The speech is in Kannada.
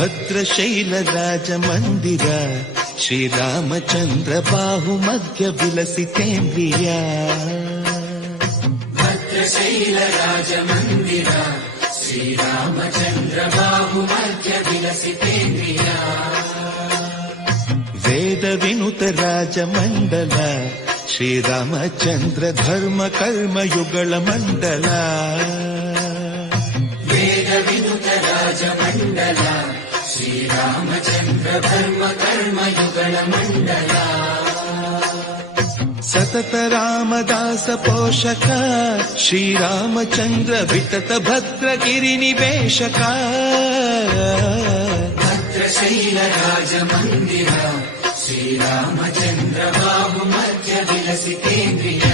ಭದ್ರಶೈಲ ರಾಜ ಮಂದಿರ ಶ್ರೀರಾಮಚಂದ್ರ ಬಾಹು ಮಧ್ಯ ವಿಲಸಿತೇಂದ್ರಿಯ. ಭದ್ರಶೈಲ ರಾಜ ಮಂದಿರ ಶ್ರೀರಾಮಚಂದ್ರ ಬಾಹು ಮಧ್ಯ ವಿಲಸಿತೇಂದ್ರಿಯ. ವೇದ ವಿನುತ ರಾಜ ಮಂಡಲ ಶ್ರೀರಾಮಚಂದ್ರ ಧರ್ಮ ಕರ್ಮ ಯುಗಳ ಮಂಡಲ. ವೇದ ವಿನುತ ರಾಜ ಮಂಡಲ ಶ್ರೀರಾಮಚಂದ್ರ ಧರ್ಮ ಕರ್ಮ ಯುಗಳ ಮಂಡಲ. ಸತತ ರಾಮದಾಸ ಪೋಷಕ ಶ್ರೀರಾಮಚಂದ್ರ ವಿತತ ಭದ್ರಗಿರಿ ನಿವೇಶಕ. ಭದ್ರಶೈಲ ರಾಜ ಮಂದಿರ ಶ್ರೀರಾಮಚಂದ್ರ ಬಾಹು ಮಧ್ಯ ವಿಲಸಿತೇಂದ್ರಿಯ.